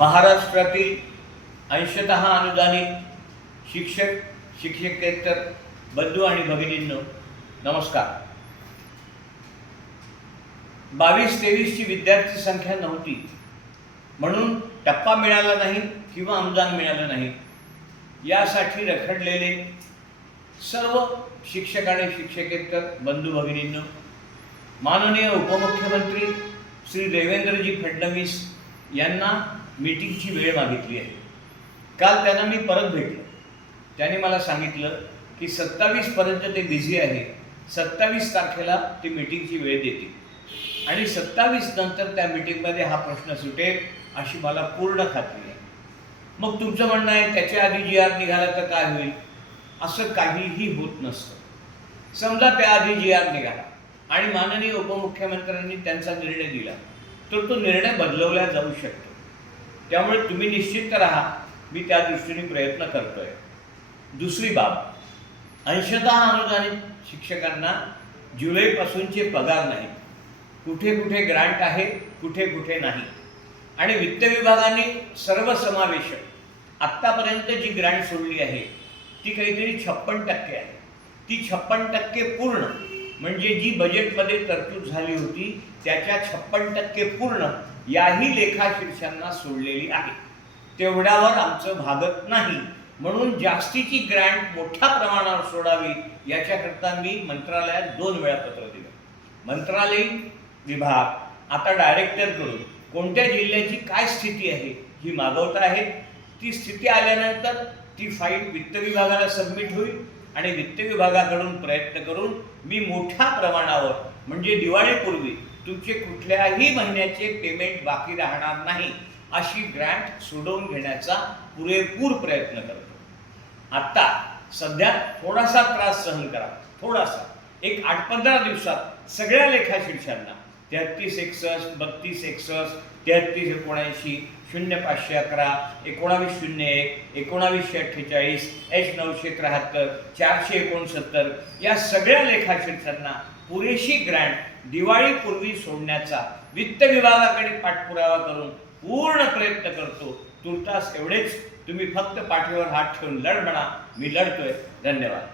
महाराष्ट्रातील अंशतः अनुदानित शिक्षक शिक्षकेतर बंधू आणि भगिनींनो नमस्कार. बावीस तेवीसची विद्यार्थी संख्या नव्हती. म्हणून टप्पा मिळाला नाही किंवा अनुदान मिळालं नाही. यासाठी रखडलेले सर्व शिक्षक आणि शिक्षकेतर बंधू भगिनींनो माननीय उपमुख्यमंत्री श्री देवेंद्रजी फडणवीस यांना मीटिंगची वेळ मागितली आहे. काल त्यांना मी परत भेटलो. त्याने मला सांगितलं की सत्तावीसपर्यंत ते बिझी आहे. सत्तावीस तारखेला ते मीटिंगची वेळ देतील. आणि सत्तावीस नंतर त्या मीटिंगमध्ये हा प्रश्न सुटेल अशी मला पूर्ण खात्री आहे. मग तुमचं म्हणणं आहे त्याच्या आधी जी आर निघाला तर काय होईल? असं काहीही होत नसतं. समजा त्याआधी जी आर निघाला आणि माननीय उपमुख्यमंत्र्यांनी त्यांचा निर्णय दिला तर तो निर्णय बदलवला जाऊ शकतो. त्यामुळे तुम्ही निश्चित राहा. मी त्या दृष्टीने प्रयत्न करतोय. दुसरी बाब. अंशतः अनुदानित शिक्षकांना जुलैपासूनचे पगार नाही. कुठे कुठे ग्रांट आहे कुठे कुठे नाही. आणि वित्त विभागाने सर्वसमावेशक. आत्तापर्यंत जी ग्रांट सोडली आहे ती काहीतरी छप्पन टक्के आहे. ती छप्पन टक्के पूर्ण. म्हणजे जी बजेटमध्ये तरतूद झाली होती त्याच्या छप्पन टक्के पूर्ण याही लेखाशीर्षांना सोडलेली आहे. तेवढ्यावर आमचं भागत नाही. म्हणून जास्तीची ग्रँट मोठ्या प्रमाणावर सोडावी याच्याकरता मी मंत्रालयात दोन वेळा पत्र दिलं. मंत्रालयीन विभाग आता डायरेक्टरकडून कोणत्या जिल्ह्याची काय स्थिती आहे ही मागवत आहे ती स्थिती आल्यानंतर ती फाईल वित्त विभागाला सबमिट होईल. आणि वित्त विभागाकडून प्रयत्न करून मी मोठ्या प्रमाणावर म्हणजे दिवाळीपूर्वी तुमचे कुठल्याही महिन्याचे पेमेंट बाकी राहणार नाही अशी ग्रँट सोडवून घेण्याचा पुरेपूर प्रयत्न करतो. आत्ता सध्या थोडासा त्रास सहन करा थोडासा एक आठ पंधरा दिवसात सगळ्या लेखाशीर्षांना तेहतीस एकसष्ट बत्तीस एकसष्ट तेहतीस एकोणऐंशी शून्य पाचशे अकरा एकोणावीस शून्य एक एकोणावीसशे अठ्ठेचाळीस एच नऊशे त्र्याहत्तर चारशे एकोणसत्तर या सगळ्या लेखाशीर्षांना पुरेशी ग्रँट दिवाळीपूर्वी सोडण्याचा वित्त विभागाकडे पाठपुरावा करून पूर्ण प्रयत्न करतो. तुर्तास एवढेच. तुम्ही फक्त पाठीवर हात ठेवून लढ म्हणा. मी लढतोय. धन्यवाद.